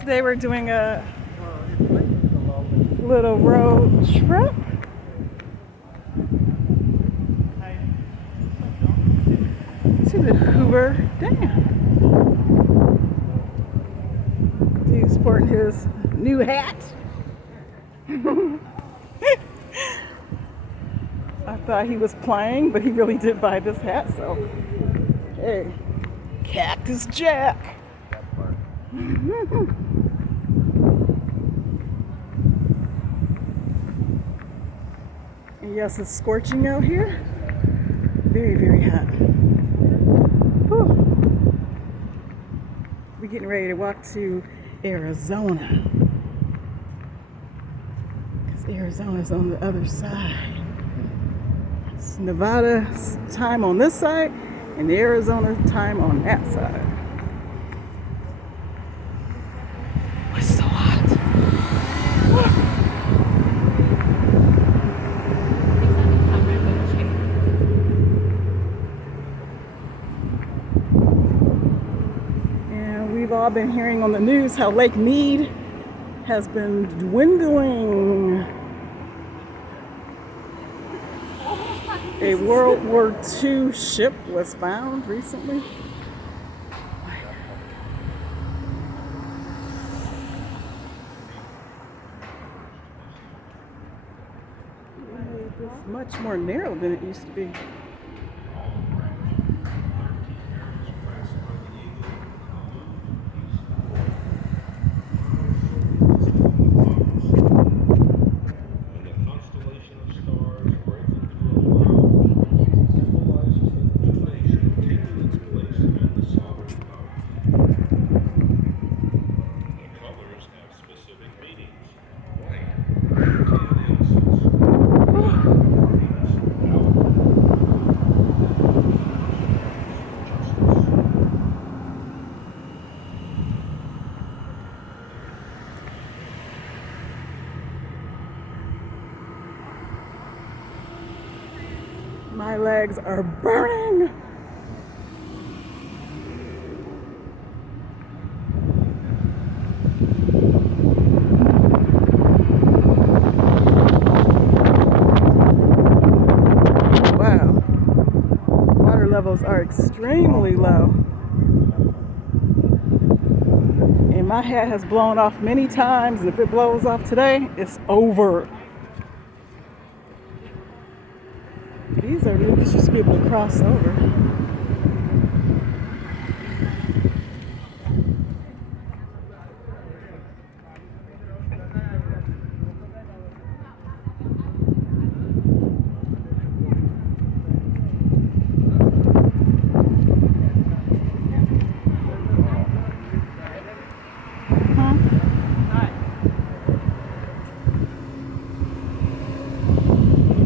Today we're doing a little road trip to the Hoover Dam. Dude's sporting his new hat. I thought he was playing, but he really did buy this hat, so hey, Cactus Jack. Yes, it's scorching out here. Very, very hot. Whew. We're getting ready to walk to Arizona. Because Arizona's on the other side. It's Nevada's time on this side and Arizona time on that side. It's so hot. Whew. We've all been hearing on the news how Lake Mead has been dwindling. A World War II ship was found recently. It's much more narrow than it used to be. My legs are burning. Wow. Water levels are extremely low. And my hat has blown off many times, and if it blows off today, it's over. These are new because you should be able to cross over.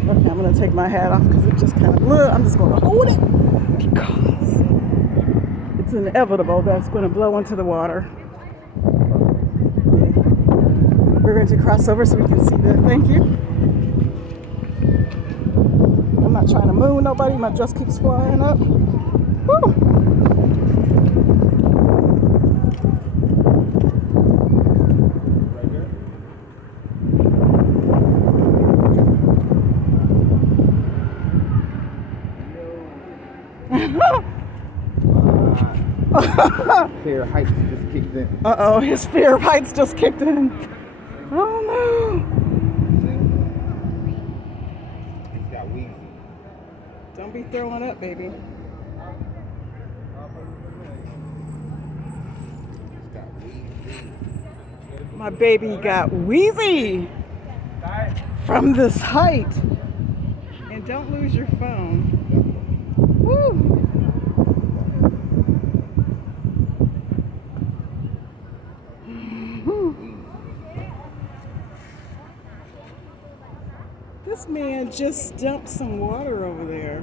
Okay, I'm going to take my hat off because it just kind of blew. I'm just going to hold it because it's inevitable that it's going to blow into the water. We're going to cross over so we can see that. Thank you. I'm not trying to move nobody. My dress keeps flying up. Woo. Fear of heights just kicked in. Uh-oh, his fear of heights just kicked in. Oh no. He's got wheezy. Don't be throwing up, baby. He's got wheezy. My baby got wheezy from this height. And don't lose your phone. Woo. This man just dumped some water over there.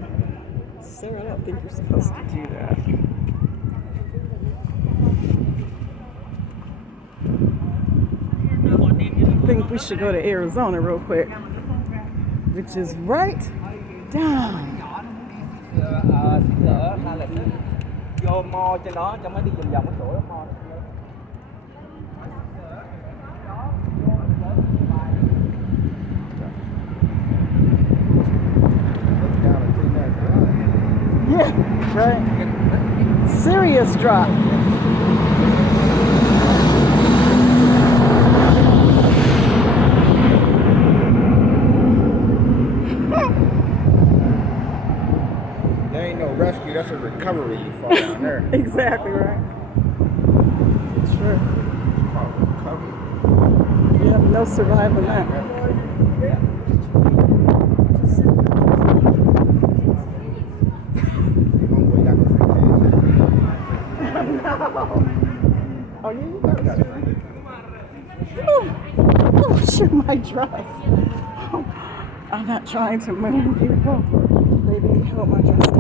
Sir, I don't think you're supposed to do that. I think we should go to Arizona real quick, which is right down xí dở hay là cứ vô mo trên đó cho mới đi vòng vòng cái chỗ đó mo đó. Yeah, right. Serious drop. There ain't no rescue, that's a recovery. You fall down there. Exactly right. Sure. It's called recovery. Yeah, no surviving that. Oh, yeah, you got it. Oh, shoot, my dress. Oh, I'm not trying to move, people. Baby, help my dress.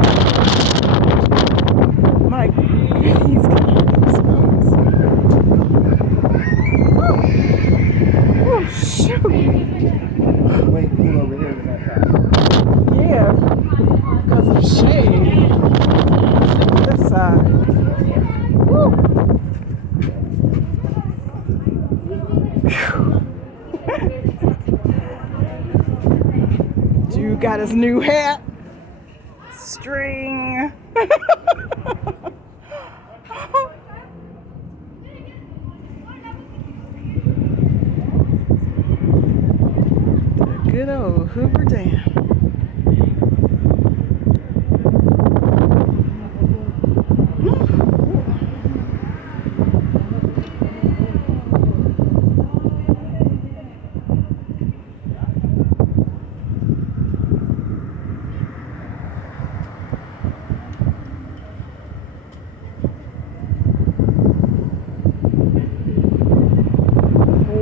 My, he's going to be exposed. Oh, shoot. Way cool over here than that side. Yeah, because of shade. This side. Woo. Dude got his new hat. String. The good old Hoover Dam.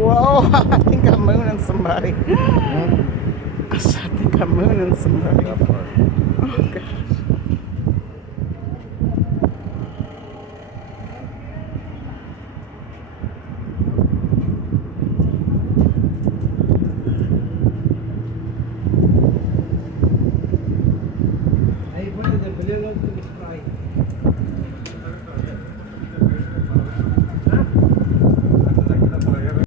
Whoa, I think I'm mooning somebody. I think I'm mooning somebody. Oh, gosh.